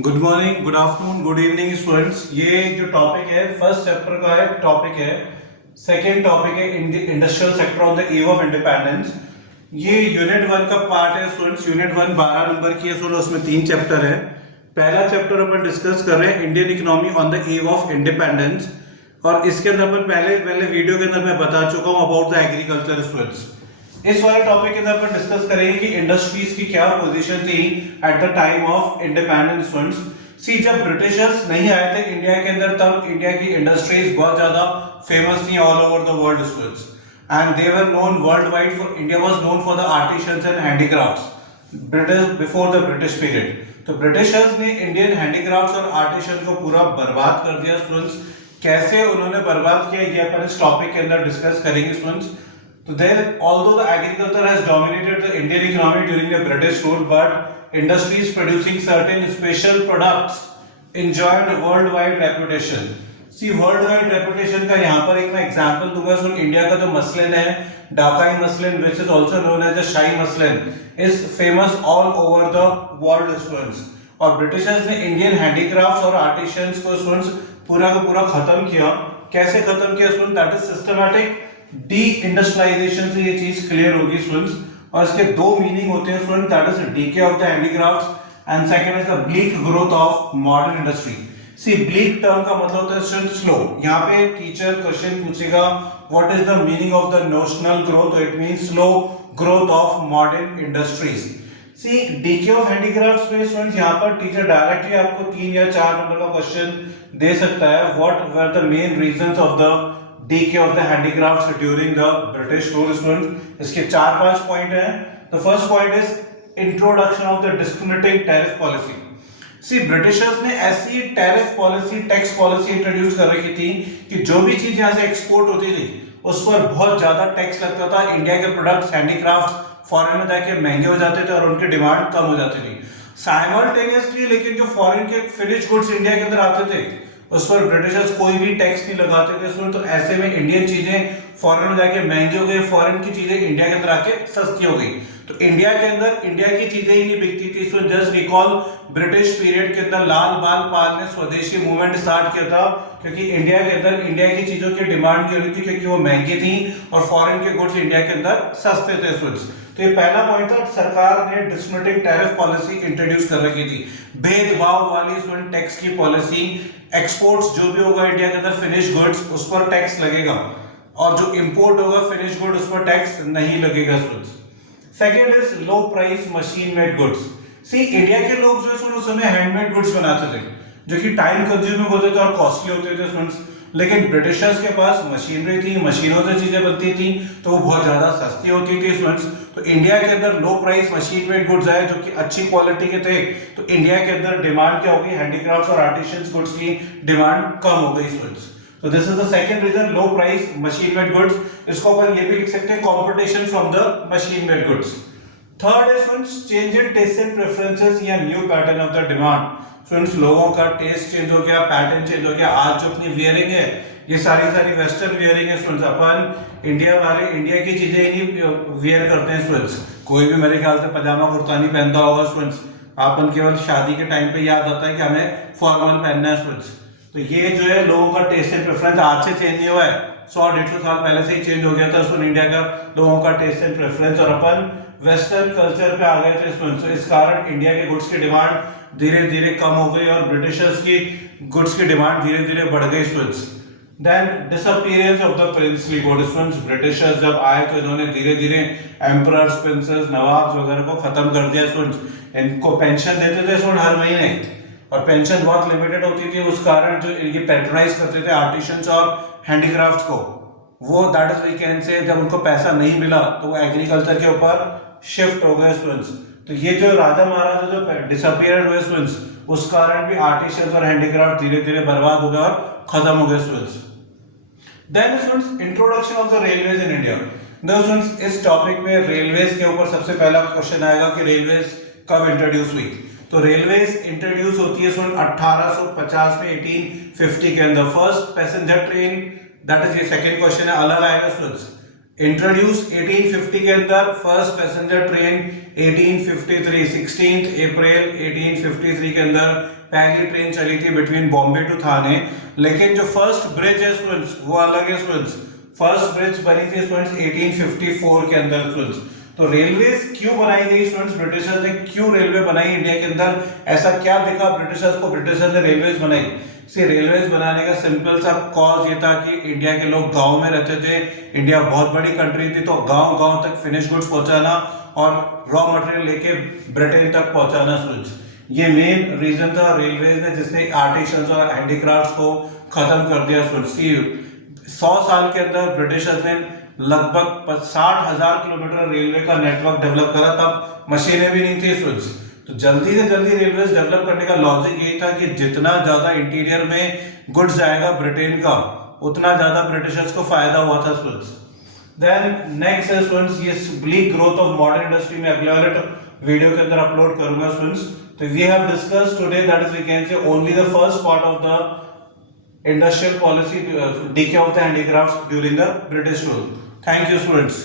Good morning, good afternoon, good evening students. ये जो topic है फर्स्ट चैप्टर का है, टॉपिक है सेकेंड टॉपिक है industrial sector on the eve of independence. ये यूनिट 1 का पार्ट है स्टूडेंट्स। यूनिट 1 12 नंबर की है स्टूडेंट्स, उसमें 3 चैप्टर है। पहला चैप्टर अपन डिस्कस कर रहे हैं Indian economy on the eve of independence, और इसके अंदर अपन पहले वीडियो के अंदर मैं बता चुका हूँ अबाउट द एग्रीकल्चर स्टूडेंट्स। इस वाले टॉपिक के अंदर अपन डिस्कस करेंगे कि इंडस्ट्रीज की क्या पोजीशन थी at the time of independence students. See, जब ब्रिटिशर्स नहीं आए थे इंडिया के अंदर, तब इंडिया की इंडस्ट्रीज बहुत ज्यादा फेमस थी all over the world students, and they were known world wide for India was known for the artisans and handicrafts British before the British period. तो ब्रिटिशर्स ने इंडियन हैंडीक्राफ्ट्स और artisan को पूरा बर्बाद कर दिया स्टूडेंट्स। कैसे उन्होंने बर्बाद किया ये अपन इस टॉपिक के अंदर डिस्कस करेंगे students. So there, although the agriculture has dominated the Indian economy during the British rule, but industries producing certain special products enjoyed worldwide reputation. See, worldwide reputation का यहाँ पर एक मैं example दूंगा। सुन, इंडिया का जो मसलिन है, ढाकाई muslin, which is also known as the शाही muslin, is famous all over the world students। और ब्रिटिशर्स ने इंडियन हैंडीक्राफ्ट्स और आर्टिसंस को स्टूडेंट्स पूरा का पूरा खत्म किया। कैसे खत्म किया student? That is systematic deindustrialization से ये चीज क्लियर होगी स्टूडेंट्स। और इसके दो मीनिंग होते हैं student, that is decay of the handicrafts and second is the bleak growth of modern industry. See, bleak term का मतलब होता है स्टूडेंट स्लो। यहाँ पे टीचर क्वेश्चन पूछेगा what is the meaning of the notional growth, तो it means slow growth of modern industries. See, decay of handicrafts में students यहाँ पर टीचर डायरेक्टली आपको 3 या 4 नंबर का क्वेश्चन दे सकता है। What were the main reasons of the decay of the handicrafts during the British rule students। इसके 4-5 point हैं। The first point is introduction of the discriminating tariff policy। See, Britishers ने ऐसी tariff policy, tax policy introduce कर रखी थी कि जो भी चीज यहाँ से एक्सपोर्ट होती थी उस पर बहुत ज्यादा टैक्स लगता था। इंडिया के प्रोडक्ट्स, हैंडीक्राफ्ट्स फॉरेन में जाके महंगे हो जाते थे और उनकी डिमांड कम हो जाती थी साइमल्टेनियसली। लेकिन जो फॉरेन के फिनिश गुड्स इंडिया के अंदर आते थे उस पर ब्रिटिशर्स कोई भी टैक्स नहीं लगाते थे स्टूडेंट। तो ऐसे में इंडियन चीजें फॉरेन में जाके महंगी हो गई, फॉरेन की चीजें इंडिया के अंदर आके सस्ती हो गई। तो इंडिया के अंदर इंडिया की चीजें ही नहीं बिकती थी student. Just recall British period के अंदर लाल बाल पाल ने स्वदेशी मूवमेंट स्टार्ट किया था, क्योंकि इंडिया के अंदर इंडिया की चीजों की डिमांड नहीं हो रही थी क्योंकि वो महंगी थी और फॉरेन के गुड्स इंडिया के अंदर सस्ते थे स्टूडेंट्स। तो ये पहला पॉइंट था, सरकार ने डिस्क्रिमिनेटिंग टैरिफ पॉलिसी इंट्रोड्यूस कर रखी थी, भेदभाव वाली स्टूडेंट टैक्स की पॉलिसी। एक्सपोर्ट्स जो भी होगा इंडिया के अंदर फिनिश गुड्स उस पर टैक्स लगेगा, और जो इंपोर्ट होगा फिनिश गुड उस पर टैक्स नहीं लगेगा students. Second is low price machine made goods. See, India के लोग जो है उस समय हैंडमेड गुड्स बनाते थे जो कि टाइम कंज्यूमिंग होते थे और कॉस्टली होते थे स्टूडेंट्स। लेकिन ब्रिटिशर्स के पास मशीनरी थी, मशीनों से चीजें बनती थी तो वो बहुत ज्यादा सस्ती होती थी स्टूडेंट्स। तो इंडिया के अंदर लो प्राइस मशीन मेड गुड्स आए जो कि अच्छी क्वालिटी के थे, तो इंडिया के अंदर डिमांड क्या होगी? हैंडीक्राफ्ट्स और आर्टिसंस गुड्स की डिमांड कम हो गई स्टूडेंट्स। तो this is the second reason, low price machine made goods. इसको अपन ये भी लिख सकते हैं, competition from the machine made goods. Third है students change in taste and preferences या new pattern of the demand. Students, लोगों का टेस्ट चेंज हो गया, पैटर्न चेंज हो गया। आज जो अपनी वियरिंग है ये सारी वेस्टर्न वियरिंग है स्टूडेंट्स। अपन इंडिया वाले इंडिया की चीजें ही नहीं वियर करते हैं स्टूडेंट्स। कोई भी मेरे ख्याल से पजामा कुर्ता नहीं पहनता होगा स्टूडेंट्स। अपन केवल शादी के टाइम पे याद आता है कि हमें फॉर्मल पहनना है स्टूडेंट्स। तो ये जो है लोगों का टेस्ट एंड प्रेफरेंस आज से चेंज नहीं हुआ है, 100-150 साल पहले से ही चेंज हो गया था स्टूडेंट इंडिया का लोगों का टेस्ट एंड प्रेफरेंस, और अपन वेस्टर्न कल्चर पे आ गए थे स्टूडेंट्स। तो इस कारण इंडिया के गुड्स की डिमांड धीरे धीरे कम हो गई और ब्रिटिशर्स की गुड्स की डिमांड धीरे धीरे बढ़ गई students. Then disappearance of the princely court students। Britishers जब आए तो इन्होंने धीरे धीरे एम्परर्स, प्रिंसेस, नवाब्स वगैरह को खत्म कर दिया स्टूडेंट्स। इनको पेंशन देते थे स्टूडेंट हर महीने, और पेंशन बहुत लिमिटेड होती थी। उस कारण जो ये पैट्रोनाइज करते थे आर्टिसंस और हैंडीक्राफ्ट्स को, वो दैट इज वी कैन से जब उनको पैसा नहीं मिला तो वो एग्रीकल्चर के ऊपर शिफ्ट हो गए स्टूडेंट्स। तो ये जो राजा महाराजा जो डिसअपियर हुए स्टूडेंट्स, उस कारण भी आर्टिसंस और हैंडीक्राफ्ट धीरे धीरे बर्बाद हो गए और खत्म हो गए students. Then students introduction of the railways in India. देखो स्टूडेंट्स, इस टॉपिक में रेलवेज के ऊपर सबसे पहला क्वेश्चन आएगा कि रेलवेज कब इंट्रोड्यूस हुई। तो रेलवेज इंट्रोड्यूस होती है स्टूडेंट 1850 में, 1850 के अंदर। First passenger train, that is ये सेकंड क्वेश्चन है, अलग आएगा स्टूडेंट्स। इंट्रोड्यूस 1850 के अंदर, फर्स्ट पैसेंजर ट्रेन 1853, 16 अप्रैल 1853 के अंदर पहली ट्रेन चली थी बिटवीन बॉम्बे टू थाने। लेकिन जो फर्स्ट ब्रिज है स्टूडेंट्स वो अलग है स्टूडेंट्स, फर्स्ट ब्रिज बनी थी स्टूडेंट्स 1854 के अंदर स्टूडेंट्स। तो रेलवेज क्यों बनाई गई स्टूडेंट्स, ब्रिटिशर्स ने क्यों रेलवे बनाई इंडिया के अंदर, ऐसा क्या दिखा ब्रिटिशर्स को, ब्रिटिशर्स ने रेलवेज बनाई। सी रेलवेज बनाने का सिंपल सा कॉज ये था कि इंडिया के लोग गांव में रहते थे, इंडिया बहुत बड़ी कंट्री थी, तो गांव गांव तक फिनिश गुड्स पहुंचाना और रॉ मटेरियल लेके ब्रिटेन तक पहुंचाना स्टूडेंट्स, ये मेन रीजन था रेलवेज ने, जिसने आर्टिसंस और हैंडीक्राफ्ट्स को खत्म कर दिया स्टूडेंट्स। 100 साल के अंदर ब्रिटिशर्स ने लगभग 60,000 किलोमीटर रेलवे का नेटवर्क डेवलप करा, तब मशीनें भी नहीं थी स्टूडेंट्स। तो जल्दी से जल्दी रेलवेज डेवलप करने का लॉजिक यही था कि जितना ज्यादा इंटीरियर में गुड्स जाएगा ब्रिटेन का, उतना ज्यादा ब्रिटिशर्स को फायदा हुआ था स्टूडेंट्स। देन नेक्स्ट है स्टूडेंट्स, ये bleak growth of modern industry में अगले वाले वीडियो के अंदर अपलोड करूंगा स्टूडेंट्स। तो we have discussed today, that is we can say only the first part of the industrial policy, decay of the handicrafts during the British rule. Thank you students.